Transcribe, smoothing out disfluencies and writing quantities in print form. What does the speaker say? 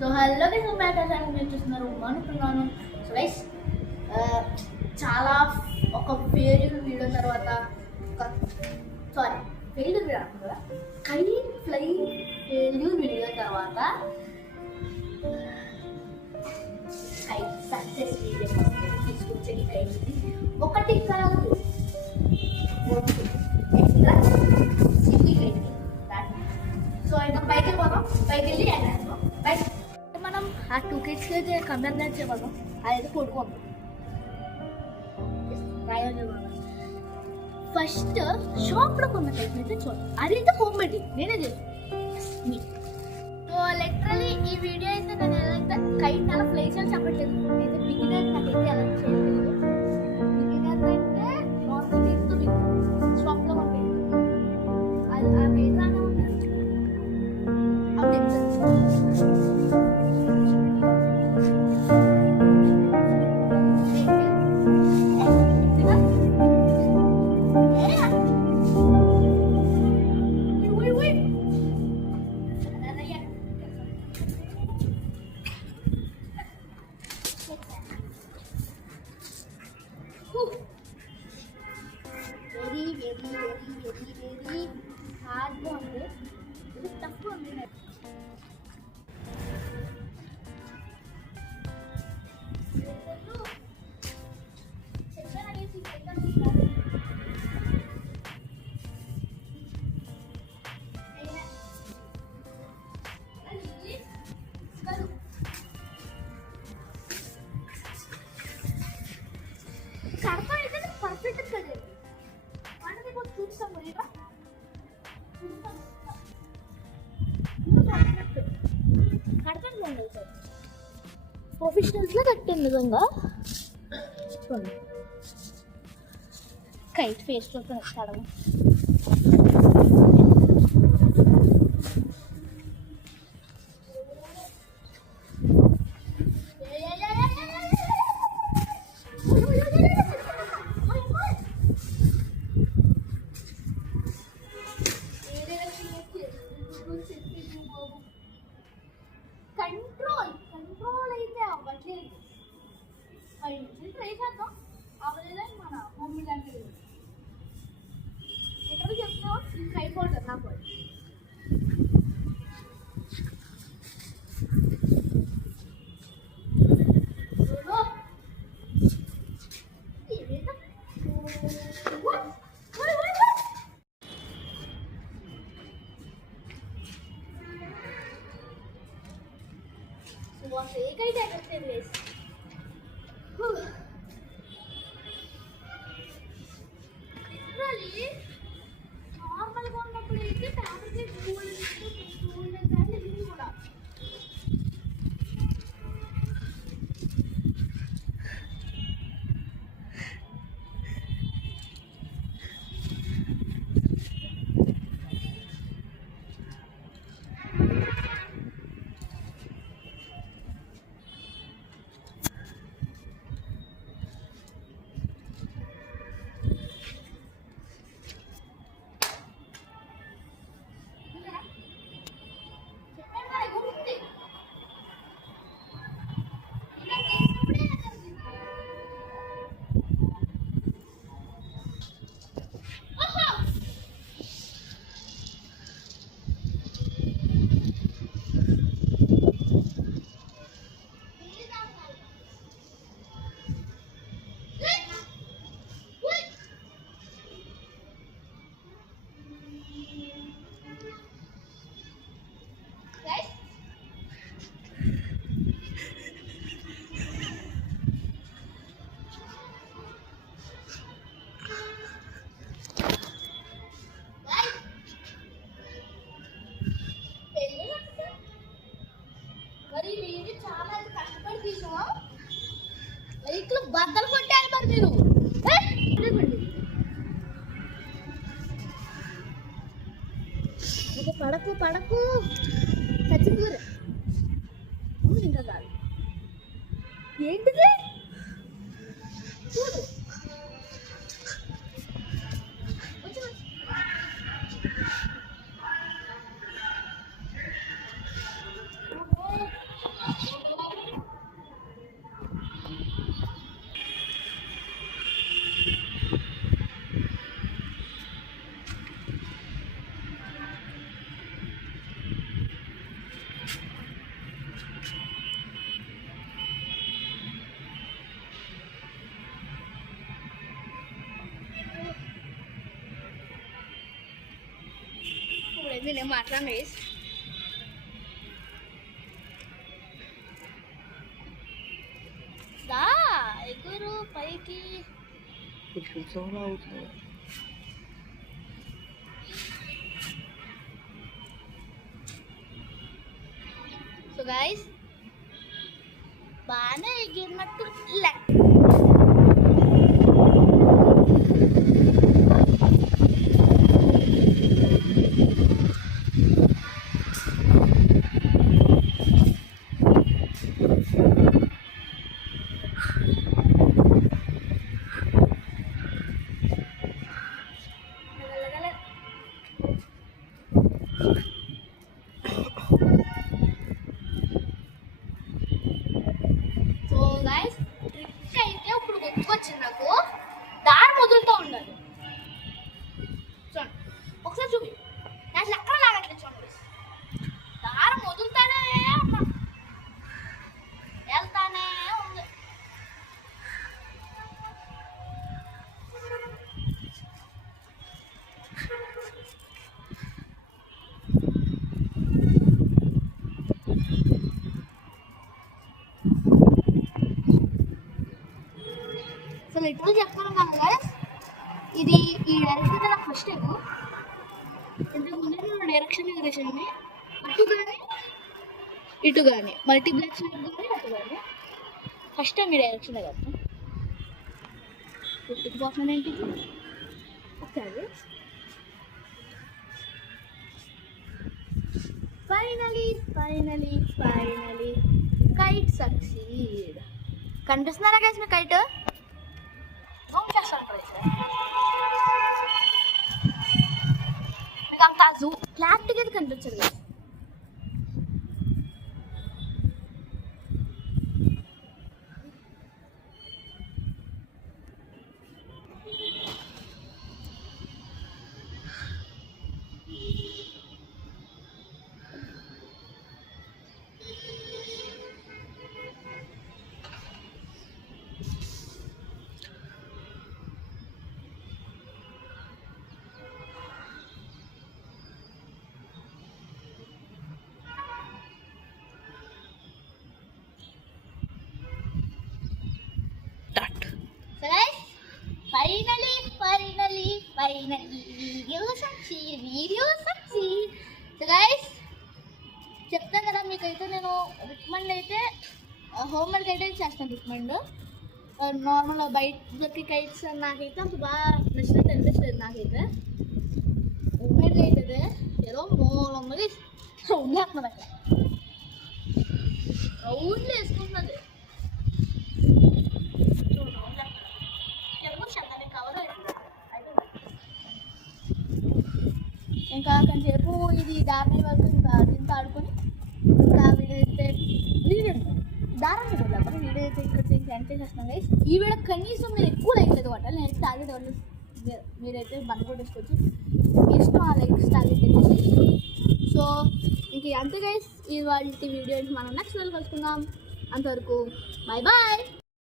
So hello guys, back అసలు మీరు చూస్తున్నారు అనుకున్నాను. సో గైస్ చాలా ఒక ఫెయిల్యూర్ వీడియో తర్వాత ఫెయిల్యూర్ వీడియో కదా, కైట్ ఫ్లైయింగ్ ఫెయిల్యూర్ వీడియో తర్వాత కైట్ సక్సెస్ వీడియో తీసుకొచ్చేది కైట్ ఒకటి కాదు, సో ఇంకా పైకి వెళ్ళిపోతాం. పైకి వెళ్ళి పైకి మనం ఆ 2 kids అయితే కంపేర్ చేయగలం. అదైతే కొట్టుకుంటాం. ఫస్ట్ షాప్లో కొన్న కైట్ అయితే చూడండి, అదైతే హోమ్ మేడ్, నేనే చేస్తాను. సో లిటరలీ ఈ వీడియో అయితే నేను ఏదైతే కైట్ అలా ప్లే చేయాలి చెప్పట్లేదు. అయితే బిగినర్ నాకైతే ఎలా చేయలేదు. బిగినర్ అంటే నార్మల్ ఇంటూ షాప్లో కొన్న అది ఆ వెయిట్ రానే ఉంటుంది. వెరీ హార్డ్గా ఉంది, ఇది టఫ్గా ఉంది. కడప అయితే పర్ఫెక్ట్ కదా, మనకి ఇప్పుడు చూస్తాం కడపని బాగుంది సార్, ప్రొఫెషనల్స్లో కట్టాను నిజంగా. చూడండి కైట్ ఫేస్లో కడగ కంట్రోల్ అయితే అవ్వట్లేదు. ట్రై చేద్దాం, అవ్వలేదని మన మమ్మీ లాంటిది ఎక్కడ చెప్తున్నావు ఇంకా అయిపోతుంది నాకు. ఏకైతే ఎక్కట్లేదు వేసి నార్మల్గా ఉన్నప్పుడు అయితే ఫ్యాబ్రిక్ కూడా లైక్లు బద్దలు కొట్టారు మరి మీరు. పడకు పడకు చచ్చిపూర ఇంకా కాదు. ఏంటిది చూడు, నేనేం మాట్లాడను గైస్. దా ఎగురు పైకి. సో గైస్ బాగానే ఎగిరినట్టు వచ్చింది నాకు. దారి మొదలుతో ఉండాలి. చూడండి ఒకసారి చూపి. నాకు ఎక్కడ లాగట్లేదు చూడండి. దారి మొదలుతానే ఉన్నా, వెళ్తానే ఉంది. సో లిటరల్ చెప్తాను కదా, ఇది ఈ డైరెక్షన్ నాకు ఫస్ట్ టైం. ఇంతకు ముందు నేను డైరెక్షన్ ఎగరేసాను, అటు కానీ ఇటు కానీ మల్టీప్లెక్స్ కానీ అటు కానీ. ఫస్ట్ టైం ఈ డైరెక్షన్ ఎగరేస్తాను. గుర్తుకుపోతున్నాను ఏంటి ఒకసారి. Finally finally finally kite succeed. కనిపిస్తున్నారా గైస్ మీ కైట్? జూమ్ చేస్తాను మీకు అంత క్లారిటీగా అయితే కనిపించదు కదా. Finally, video succeed. So guys, చెప్తాను కదా మీకైతే నేను రికమెండ్ అయితే హోంవర్క్ అయితే చేస్తాను. రికమెండ్ నార్మల్ బయట దొరికి కైట్స్ నాకైతే అంత బాగా నచ్చినట్టు అనిపిస్తుంది. నాకైతే హోంవర్క్ అయితే ఏదో మూలంగా ఉండేస్తున్నది, అక్కడ రౌండ్లు వేసుకుంటుంది. ఇంకా కొంచెంసేపు ఇది దారి వరకు ఇంకా దీంతో ఆడుకొని ఇంకా వీడైతే దారాన్ని వెళ్ళాలి. వీడైతే ఇక్కడ ఎండ్ చేసేస్తున్నాం గైస్. ఈ వీడియో కనీసం మీరు ఎక్కువ లైక్ లేదు కొట్టాలి. నేను టార్గెట్ వాళ్ళు మీరైతే బండి కూడా వేసుకోవచ్చు, మీ ఇష్టం ఆ లైక్స్ టార్గెట్ వేసేసి. సో ఇంక అంతే గైస్, ఈ వాళ్ళ వీడియో మనం నెక్స్ట్ వాళ్ళు కలుసుకుందాం. అంతవరకు బాయ్ బాయ్.